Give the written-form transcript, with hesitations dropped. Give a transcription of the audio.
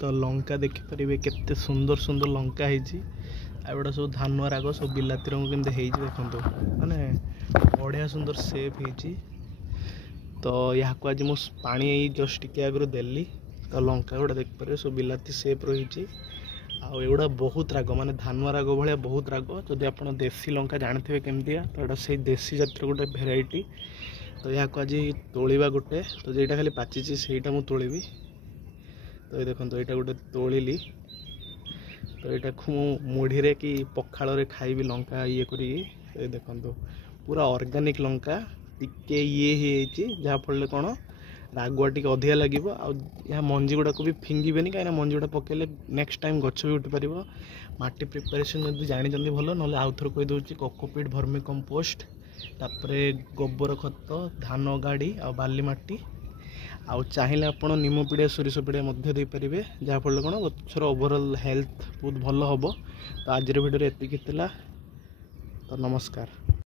तो लंका देखिपारे केते सुंदर सुंदर लंका होगी एगुड़ा सब धानुआ राग सब बिलाती रंग केमती देखो माने बढ़िया सुंदर सेप होती। तो यहाँ को आज मुझे पानी जस्ट टिके आगु देली तो लंका गुड़ा देखिपारे सब बिलाती सेप रही आउगुड़ा बहुत राग माने धानुआ राग भाया बहुत राग। जदि आप देसी लंका जानते केमतिया तो यहाँ से देसी जातर गोटे भेराइटी। तो यहाँ को आज तोलिबा गोटे तो जेटा खाली पाची सेटा मु तोलिबी। तो ये देखो यहाँ गोटे तोलिली तो यहाँ को मुढ़ी रे कि पखाल रे खाइबी लंका ये करी। ये देखो पूरा ऑर्गेनिक लंका टिके ये जहाँफल कौन रागुआ टी अधिका लगे आ मंजी गुड़ा को भी फिंगीबेनि कहीं मंजी गुड़ा पकेले नेक्स्ट टाइम गछ भी उठी पार। माटी प्रिपेरेसन जब जानते भल ना आउ थर कहीदे कोकोपीट भर्मी कंपोस्ट तापरे गोबर खत धान गाड़ी आ बाली माटी आउ चाहिए आप नीम पिड़िया सोरिष पिड़िया दे पारे जहाँफल कौन गचर ओवरऑल हेल्थ बहुत भल हम। तो आज भिडियो एतिक तो नमस्कार।